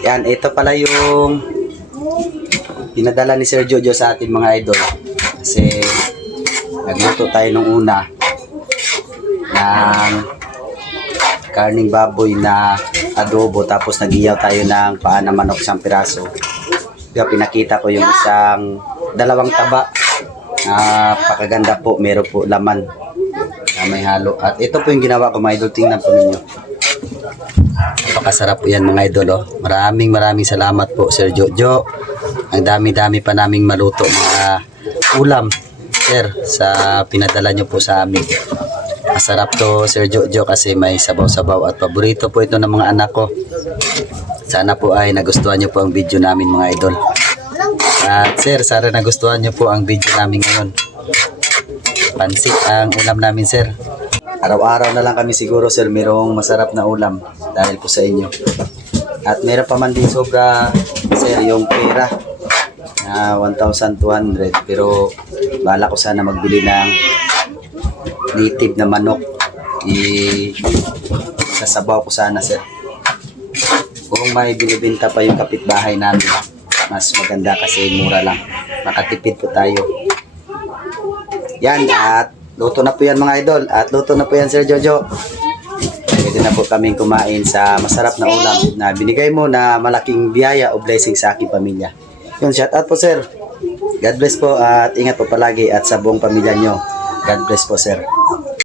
Yan, ito pala yung pinadala ni Sir Jojo sa ating mga idol. Kasi nagluto tayo nung una ng karning baboy na adobo, tapos nagiyaw tayo ng paa ng manok, isang piraso. Kaya pinakita ko yung dalawang taba. Pakaganda po, meron po laman na may halo. At ito po yung ginawa ko mga idol, tingnan po ninyo. Napakasarap po yan mga idol. Maraming salamat po Sir Jojo. Ang dami-dami pa naming maluto mga ulam, sir, sa pinadala nyo po sa amin. Masarap to Sir Jojo kasi may sabaw-sabaw at paborito po ito ng mga anak ko. Sana po ay nagustuhan nyo po ang video namin mga idol. At sir, sana nagustuhan nyo po ang video namin ngayon. Pansit ang ulam namin sir. Araw-araw na lang kami siguro sir merong masarap na ulam dahil po sa inyo. At meron pa man din sobra sir yung pera na 1,200, pero bala ko sana magbili ng native na manok. Sasabaw ko sana sir. Kung may binibenta pa yung kapitbahay namin, mas maganda kasi mura lang. Makatipid po tayo. Yan, at luto na po yan mga idol. At luto na po yan Sir Jojo. Pwede na po kaming kumain sa masarap na ulam na binigay mo na malaking biyaya o blessing sa aking pamilya. Yun, shout out po sir. God bless po at ingat po palagi at sa buong pamilya nyo. God bless po sir.